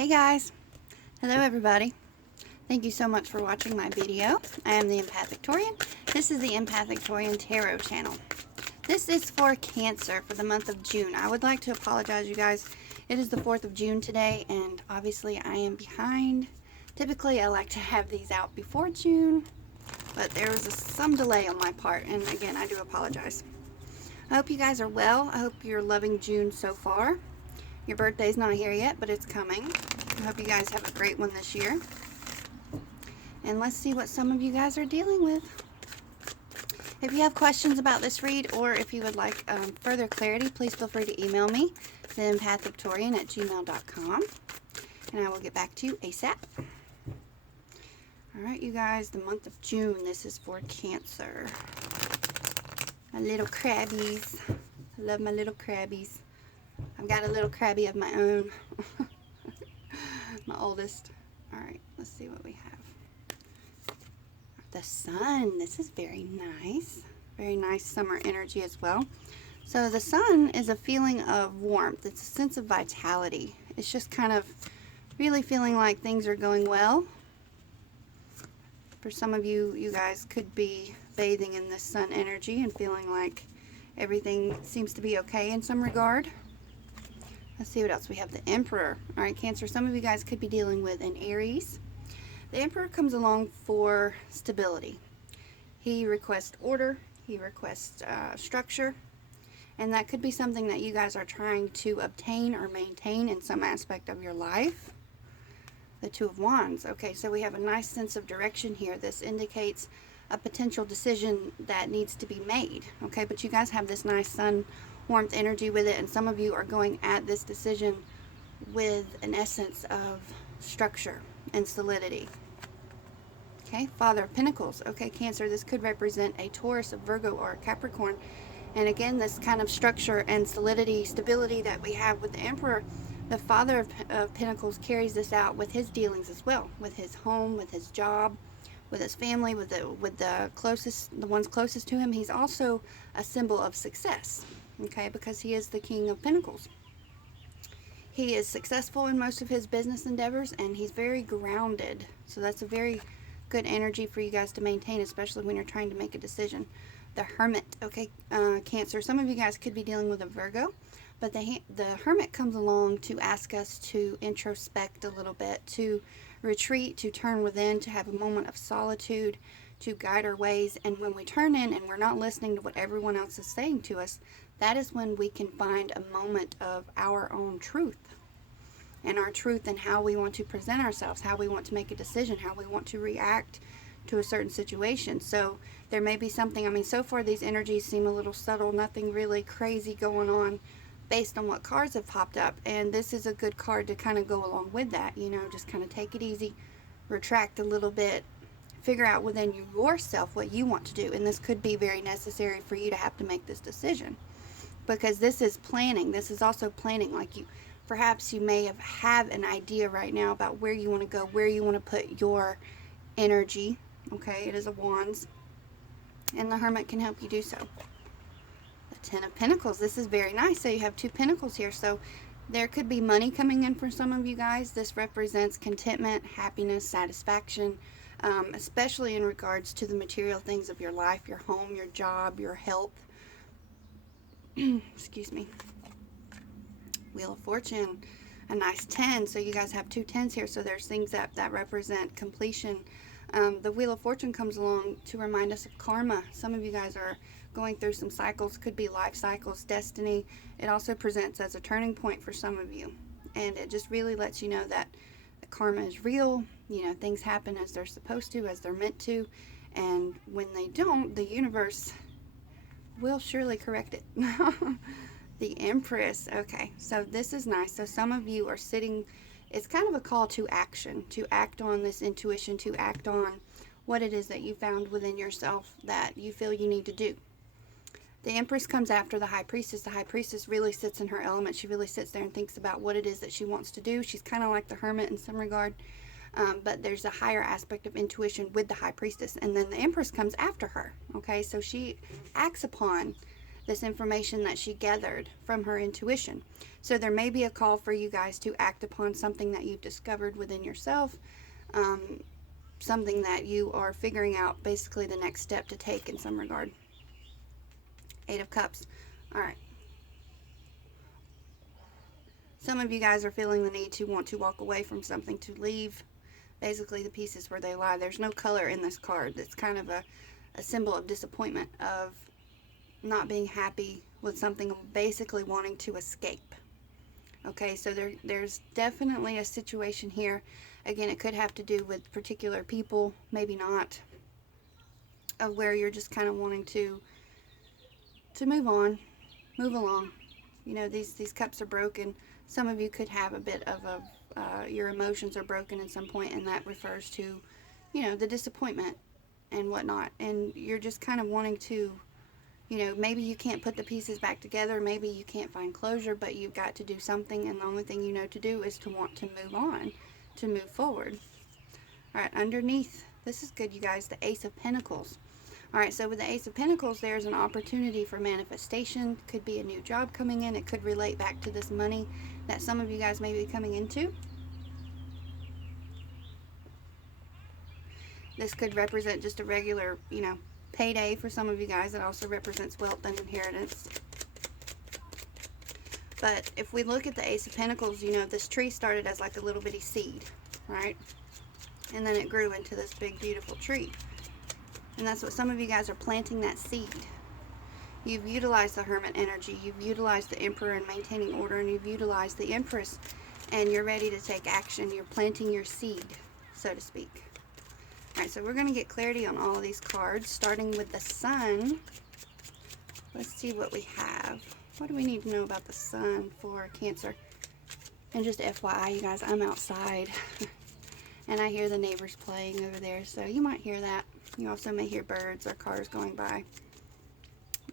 Hey guys, hello everybody. Thank you so much for watching my video. I am the Empathic Torian. This is the Empathic Torian Tarot channel. This is for Cancer for the month of June. I would like to apologize, you guys. It is the 4th of June today, and obviously I am behind. Typically I like to have these out before June, but there was some delay on my part, and again, I do apologize. I hope you guys are well. I hope you're loving June so far. Your birthday's not here yet, but it's coming. I hope you guys have a great one this year. And let's see what some of you guys are dealing with. If you have questions about this read, or if you would like further clarity, please feel free to email me, theempathictorian@gmail.com, and I will get back to you ASAP. Alright, you guys, the month of June, this is for Cancer. My little crabbies. I love my little crabbies. I've got a little crabby of my own. My oldest. Alright, let's see what we have. The sun. This is very nice. Very nice summer energy as well. So the sun is a feeling of warmth. It's a sense of vitality. It's just kind of really feeling like things are going well. For some of you, you guys could be bathing in this sun energy and feeling like everything seems to be okay in some regard. Let's see what else we have. The Emperor. All right, Cancer, some of you guys could be dealing with an Aries. The Emperor comes along for stability. He requests order. He requests structure. And that could be something that you guys are trying to obtain or maintain in some aspect of your life. The Two of Wands. Okay, so we have a nice sense of direction here. This indicates a potential decision that needs to be made. Okay, but you guys have this nice sun warmth energy with it, and some of you are going at this decision with an essence of structure and solidity. Okay, Father of Pentacles. Okay, Cancer, this could represent a Taurus, a Virgo, or a Capricorn. And again, this kind of structure and solidity, stability that we have with the Emperor, the Father of Pentacles carries this out with his dealings as well, with his home, with his job, with his family, with the ones closest to him. He's also a symbol of success. Okay, because he is the King of Pentacles. He is successful in most of his business endeavors, and he's very grounded. So that's a very good energy for you guys to maintain, especially when you're trying to make a decision. The Hermit. Okay, Cancer, some of you guys could be dealing with a Virgo, but the Hermit comes along to ask us to introspect a little bit, to retreat, to turn within, to have a moment of solitude, to guide our ways. And when we turn in and we're not listening to what everyone else is saying to us, that is when we can find a moment of our own truth. And our truth and how we want to present ourselves, how we want to make a decision, how we want to react to a certain situation. So there may be something, I mean, so far these energies seem a little subtle, nothing really crazy going on based on what cards have popped up. And this is a good card to kind of go along with that, you know, just kind of take it easy, retract a little bit, figure out within yourself what you want to do. And this could be very necessary for you to have to make this decision. Because this is planning. This is also planning. Like perhaps you may have an idea right now about where you want to go, where you want to put your energy. Okay, it is a Wands. And the Hermit can help you do so. The Ten of Pentacles. This is very nice. So you have two Pentacles here. So there could be money coming in for some of you guys. This represents contentment, happiness, satisfaction, especially in regards to the material things of your life, your home, your job, your health. Excuse me. Wheel of Fortune, a nice 10. So you guys have two 10s here. So there's things that represent completion. The Wheel of Fortune comes along to remind us of karma. Some of you guys are going through some cycles, could be life cycles, destiny. It also presents as a turning point for some of you. And it just really lets you know that the karma is real. You know, things happen as they're supposed to, as they're meant to. And when they don't, the universe will surely correct it. The Empress. Okay, so this is nice. So some of you are sitting, it's kind of a call to action, to act on this intuition, to act on what it is that you found within yourself that you feel you need to do. The Empress comes after the High Priestess. The High Priestess really sits in her element. She really sits there and thinks about what it is that she wants to do. She's kind of like the Hermit in some regard. But there's a higher aspect of intuition with the High Priestess. And then the Empress comes after her. Okay, so she acts upon this information that she gathered from her intuition. So there may be a call for you guys to act upon something that you've discovered within yourself, something that you are figuring out, basically the next step to take in some regard. 8 of Cups. All right. Some of you guys are feeling the need to want to walk away from something, to leave basically the pieces where they lie. There's no color in this card. It's kind of a symbol of disappointment, of not being happy with something, basically wanting to escape. Okay, so there's definitely a situation here. Again, it could have to do with particular people, maybe not, of where you're just kind of wanting to move on, move along. You know, these cups are broken. Some of you could have a bit of your emotions are broken at some point, and that refers to, you know, the disappointment and whatnot. And you're just kind of wanting to, you know, maybe you can't put the pieces back together, maybe you can't find closure, but you've got to do something, and the only thing you know to do is to want to move on, to move forward. All right, underneath, this is good, you guys, the Ace of Pentacles. All right, so with the Ace of Pentacles, there's an opportunity for manifestation. Could be a new job coming in. It could relate back to this money that some of you guys may be coming into. This could represent just a regular, you know, payday for some of you guys. It also represents wealth and inheritance. But if we look at the Ace of Pentacles, you know, this tree started as like a little bitty seed, right? And then it grew into this big, beautiful tree. And that's what some of you guys are planting, that seed. You've utilized the Hermit energy. You've utilized the Emperor in maintaining order, and you've utilized the Empress, and you're ready to take action. You're planting your seed, so to speak. All right, so we're going to get clarity on all of these cards, starting with the Sun. Let's see what we have. What do we need to know about the Sun for Cancer? And just FYI, you guys, I'm outside, and I hear the neighbors playing over there, so you might hear that. You also may hear birds or cars going by.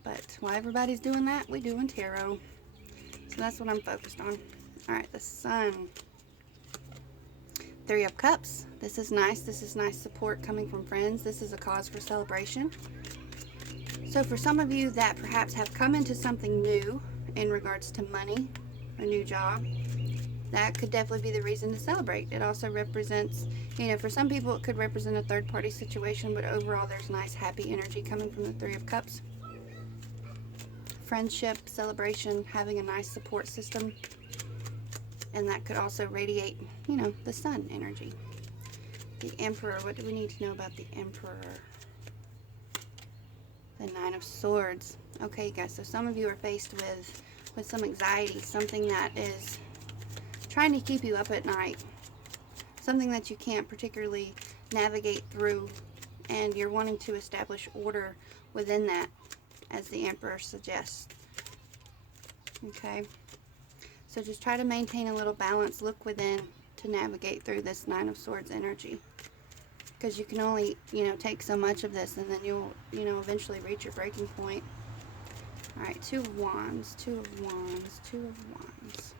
But while everybody's doing that, we doing tarot. So that's what I'm focused on. Alright, the Sun. 3 of Cups. This is nice. This is nice support coming from friends. This is a cause for celebration. So for some of you that perhaps have come into something new in regards to money, a new job, that could definitely be the reason to celebrate. It also represents, you know, for some people it could represent a third-party situation, but overall there's nice, happy energy coming from the 3 of Cups. Friendship, celebration, having a nice support system. And that could also radiate, you know, the Sun energy. The Emperor. What do we need to know about the Emperor? The 9 of Swords. Okay, guys, so some of you are faced with some anxiety, something that is trying to keep you up at night, something that you can't particularly navigate through, and you're wanting to establish order within that, as the Emperor suggests. Okay, so just try to maintain a little balance, look within to navigate through this 9 of Swords energy, because you can only, you know, take so much of this, and then you'll, you know, eventually reach your breaking point. All right, 2 of Wands, 2 of Wands, 2 of Wands.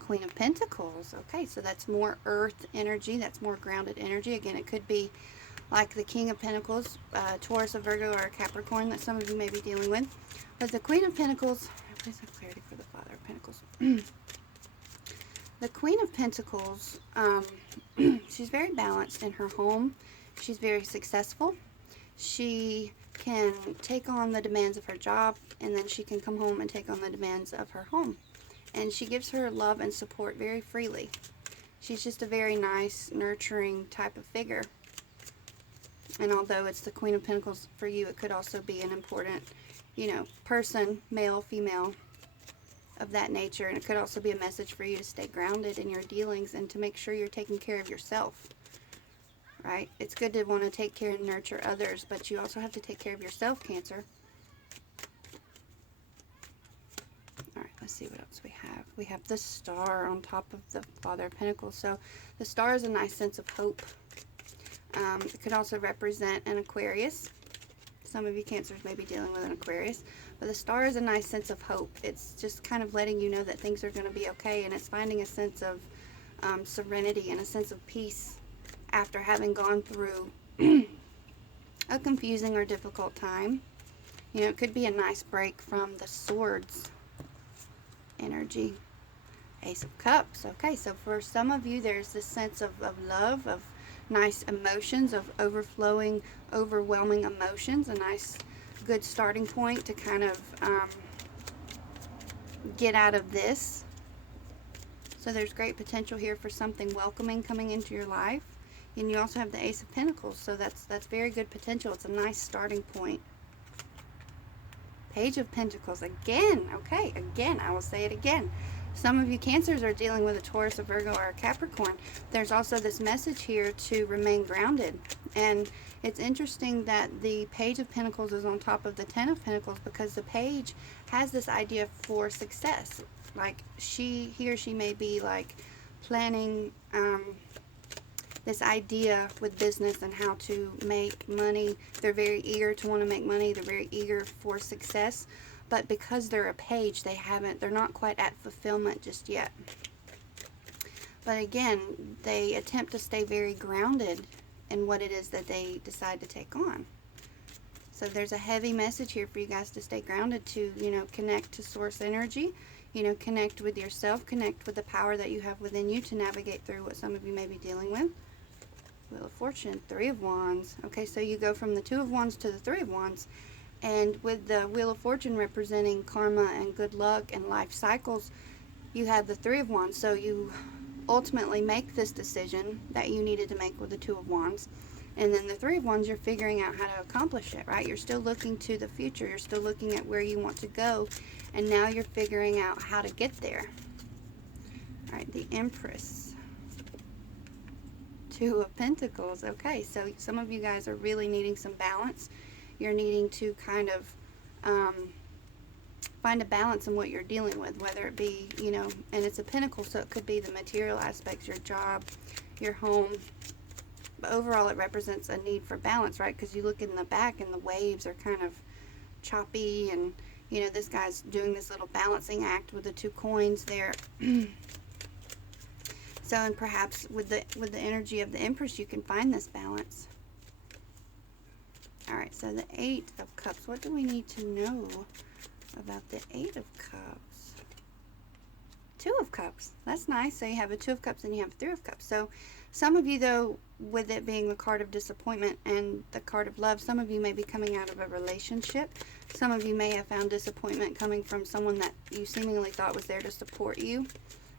Queen of Pentacles. Okay, so that's more earth energy. That's more grounded energy. Again, it could be like the King of Pentacles, Taurus, a Virgo, or a Capricorn that some of you may be dealing with. But the Queen of Pentacles, please have clarity for the Father of Pentacles. The Queen of Pentacles, she's very balanced in her home. She's very successful. She can take on the demands of her job, and then she can come home and take on the demands of her home. And she gives her love and support very freely. She's just a very nice, nurturing type of figure. And although it's the Queen of Pentacles for you, it could also be an important, you know, person, male, female, of that nature. And it could also be a message for you to stay grounded in your dealings and to make sure you're taking care of yourself. Right? It's good to want to take care and nurture others, but you also have to take care of yourself, Cancer. Alright, let's see what else we have. We have the Star on top of the Father of Pentacles. So the Star is a nice sense of hope. It could also represent an Aquarius. Some of you Cancers may be dealing with an Aquarius. But the Star is a nice sense of hope. It's just kind of letting you know that things are going to be okay. And it's finding a sense of serenity and a sense of peace after having gone through a confusing or difficult time. You know, it could be a nice break from the Swords energy. Ace of Cups. Okay, so for some of you, there's this sense of love, of nice emotions, of overflowing, overwhelming emotions, a nice, good starting point to kind of get out of this. So there's great potential here for something welcoming coming into your life. And you also have the Ace of Pentacles, so that's very good potential. It's a nice starting point. Page of Pentacles again. Okay, again, I will say it again. Some of you Cancers are dealing with a Taurus, a Virgo, or a Capricorn. There's also this message here to remain grounded. And it's interesting that the Page of Pentacles is on top of the Ten of Pentacles, because the Page has this idea for success. Like he or she may be like planning this idea with business and how to make money. They're very eager to want to make money. They're very eager for success. But because they're a page, they're not quite at fulfillment just yet. But again, they attempt to stay very grounded in what it is that they decide to take on. So there's a heavy message here for you guys to stay grounded, to, you know, connect to source energy, you know, connect with yourself, connect with the power that you have within you to navigate through what some of you may be dealing with. Wheel of Fortune, Three of Wands. Okay, so you go from the Two of Wands to the Three of Wands. And with the Wheel of Fortune representing karma and good luck and life cycles, you have the Three of Wands. So you ultimately make this decision that you needed to make with the Two of Wands. And then the Three of Wands, you're figuring out how to accomplish it, right? You're still looking to the future. You're still looking at where you want to go. And now you're figuring out how to get there. All right, the Empress. Two of Pentacles. Okay, so some of you guys are really needing some balance. You're needing to kind of find a balance in what you're dealing with, whether it be, you know, and it's a pentacle, so it could be the material aspects, your job, your home. But overall, it represents a need for balance, right? Because you look in the back and the waves are kind of choppy, and, you know, this guy's doing this little balancing act with the two coins there. So, and perhaps with the energy of the Empress, you can find this balance. All right, so the Eight of Cups. What do we need to know about the Eight of Cups? Two of Cups. That's nice. So you have a Two of Cups and you have a Three of Cups. So some of you, though, with it being the card of disappointment and the card of love, some of you may be coming out of a relationship. Some of you may have found disappointment coming from someone that you seemingly thought was there to support you,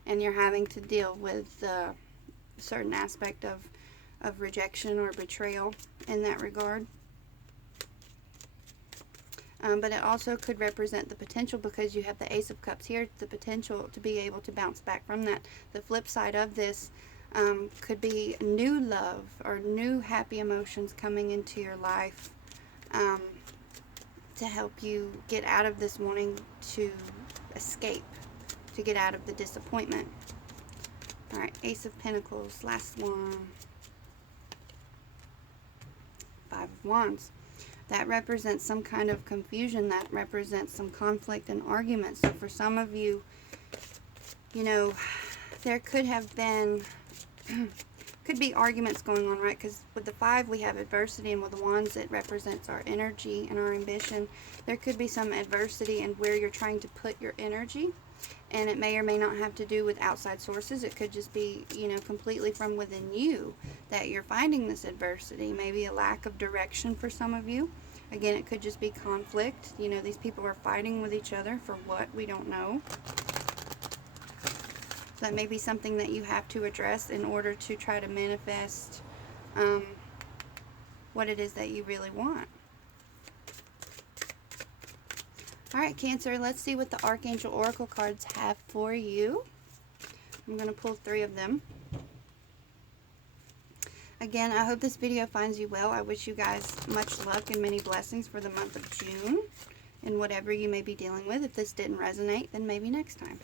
and you're having to deal with a certain aspect of rejection or betrayal in that regard. But it also could represent the potential, because you have the Ace of Cups here, the potential to be able to bounce back from that. The flip side of this could be new love or new happy emotions coming into your life to help you get out of this wanting to escape, to get out of the disappointment. All right, Ace of Pentacles, last one. Five of Wands. That represents some kind of confusion. That represents some conflict and argument. So for some of you, you know, there could have been, could be arguments going on, right? Because with the Five, we have adversity, and with the Wands, it represents our energy and our ambition. There could be some adversity in where you're trying to put your energy, and it may or may not have to do with outside sources. It could just be, you know, completely from within you that you're finding this adversity. Maybe a lack of direction for some of you. Again, it could just be conflict. You know, these people are fighting with each other for what? We don't know. So that may be something that you have to address in order to try to manifest what it is that you really want. All right, Cancer, let's see what the Archangel Oracle cards have for you. I'm going to pull 3 of them. Again, I hope this video finds you well. I wish you guys much luck and many blessings for the month of June in whatever you may be dealing with. If this didn't resonate, then maybe next time.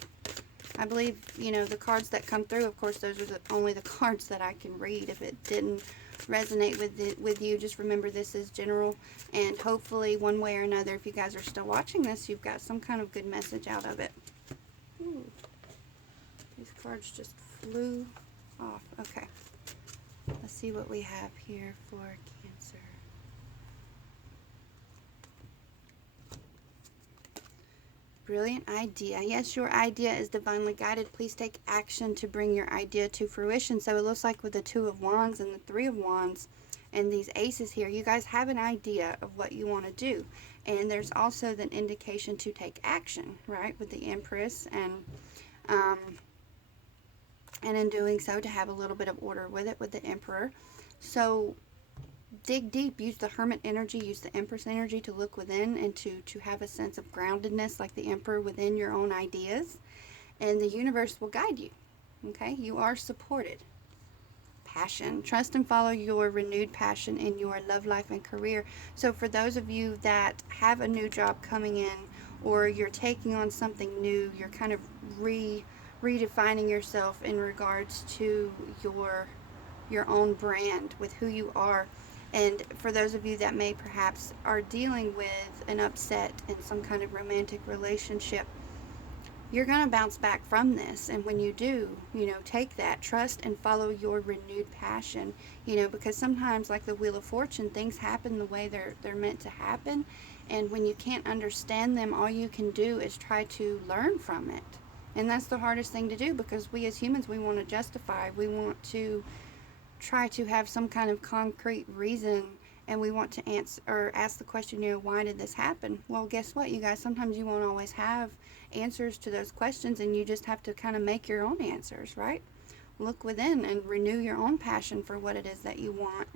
I believe, you know, the cards that come through, of course, those are only the cards that I can read. If it didn't resonate with you, just remember this is general, and hopefully one way or another, if you guys are still watching this, you've got some kind of good message out of it. Ooh, these cards just flew off. Okay, let's see what we have here for Cancer. Brilliant idea. Yes, your idea is divinely guided. Please take action to bring your idea to fruition. So it looks like with the Two of Wands and the Three of Wands and these aces here, you guys have an idea of what you want to do. And there's also the indication to take action, right, with the Empress, and in doing so to have a little bit of order with it with the Emperor. So dig deep, use the Hermit energy, use the Empress energy to look within and to have a sense of groundedness like the Emperor within your own ideas, and the universe will guide you. Okay, you are supported. Passion. Trust and follow your renewed passion in your love life and career. So for those of you that have a new job coming in, or you're taking on something new, you're kind of redefining yourself in regards to your own brand with who you are. And for those of you that may perhaps are dealing with an upset in some kind of romantic relationship, you're going to bounce back from this. And when you do, take that trust and follow your renewed passion, because sometimes, like the Wheel of Fortune, things happen the way they're meant to happen. And when you can't understand them, all you can do is try to learn from it. And that's the hardest thing to do, because we as humans, we want to justify, we want to try to have some kind of concrete reason, and we want to answer or ask the question, why did this happen? Well, guess what, you guys? Sometimes you won't always have answers to those questions, and you just have to kind of make your own answers, right? Look within and renew your own passion for what it is that you want.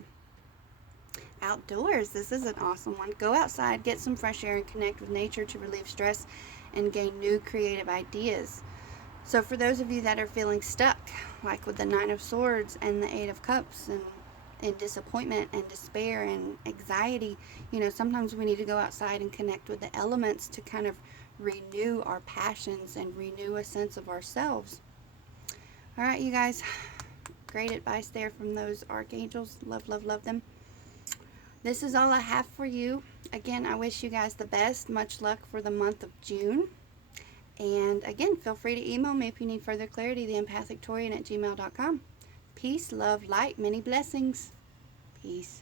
Outdoors, this is an awesome one. Go outside, get some fresh air, and connect with nature to relieve stress and gain new creative ideas. So for those of you that are feeling stuck, like with the Nine of Swords and the Eight of Cups, and in disappointment and despair and anxiety, sometimes we need to go outside and connect with the elements to kind of renew our passions and renew a sense of ourselves. All right, you guys, great advice there from those archangels. Love, love, love them. This is all I have for you. Again, I wish you guys the best. Much luck for the month of June. And again, feel free to email me if you need further clarity, theempathictorian@gmail.com. Peace, love, light, many blessings. Peace.